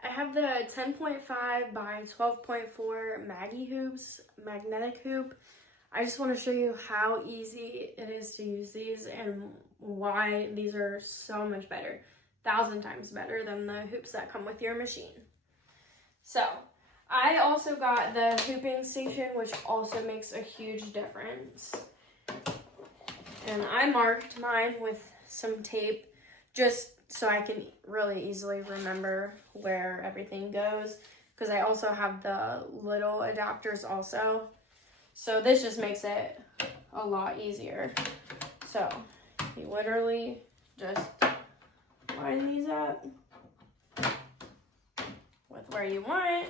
I have the 10.5 by 12.4 Maggie hoops, magnetic hoop. I just want to show you how easy it is to use these and why these are so much better, 1,000 times better than the hoops that come with your machine. So, I also got the hooping station, which also makes a huge difference. And I marked mine with some tape just so I can really easily remember where everything goes, because I also have the little adapters also. So this just makes it a lot easier. So you literally just line these up with where you want.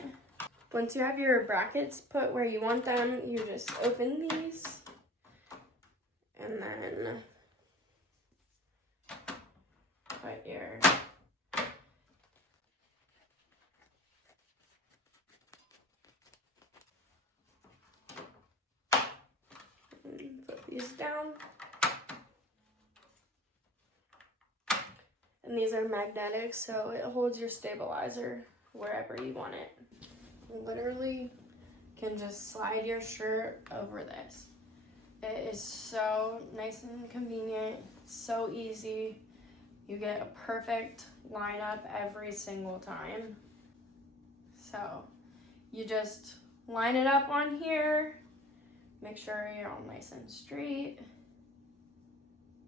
Once you have your brackets put where you want them, you just open these and then put your put these down. And these are magnetic, so it holds your stabilizer wherever you want it. You literally can just slide your shirt over this. It is so nice and convenient, so easy. You get a perfect lineup every single time. So you just line it up on here, make sure you're all nice and straight.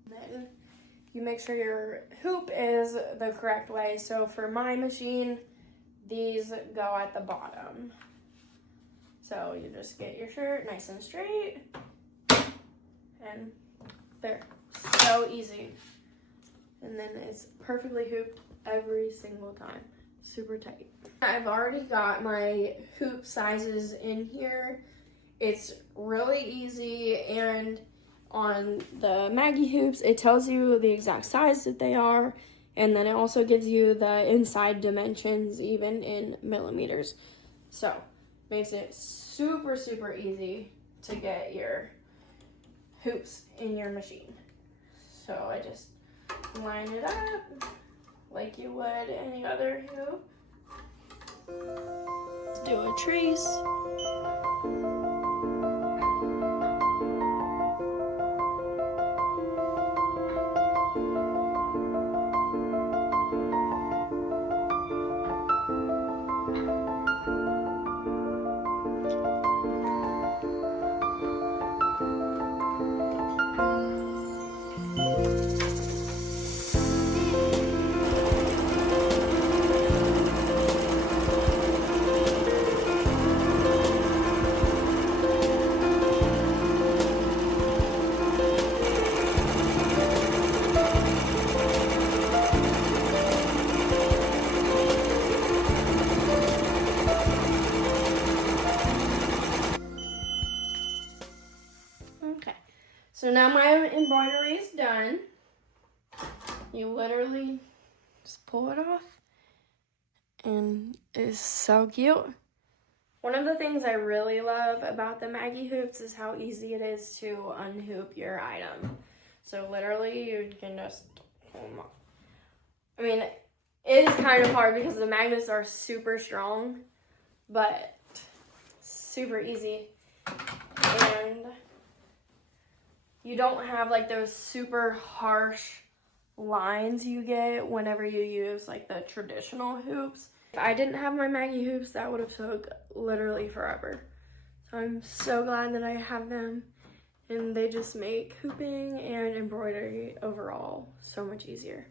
Then you make sure your hoop is the correct way. So for my machine, these go at the bottom. So you just get your shirt nice and straight, and there, so easy. And then it's perfectly hooped every single time, super tight. I've already got my hoop sizes in here. It's really easy, and on the Maggie hoops, it tells you the exact size that they are, and then it also gives you the inside dimensions, even in millimeters. So, makes it super, super easy to get your hoops in your machine. So I just line it up like you would any other hoop. Let's do a trace. Okay, so now my embroidery is done. You literally just pull it off, and it's so cute. One of the things I really love about the Maggie hoops is how easy it is to unhoop your item. So literally you can just pull them off. I mean, it is kind of hard because the magnets are super strong, but super easy. And you don't have like those super harsh lines you get whenever you use like the traditional hoops. If I didn't have my Maggie hoops, that would have took literally forever. So I'm so glad that I have them, and they just make hooping and embroidery overall so much easier.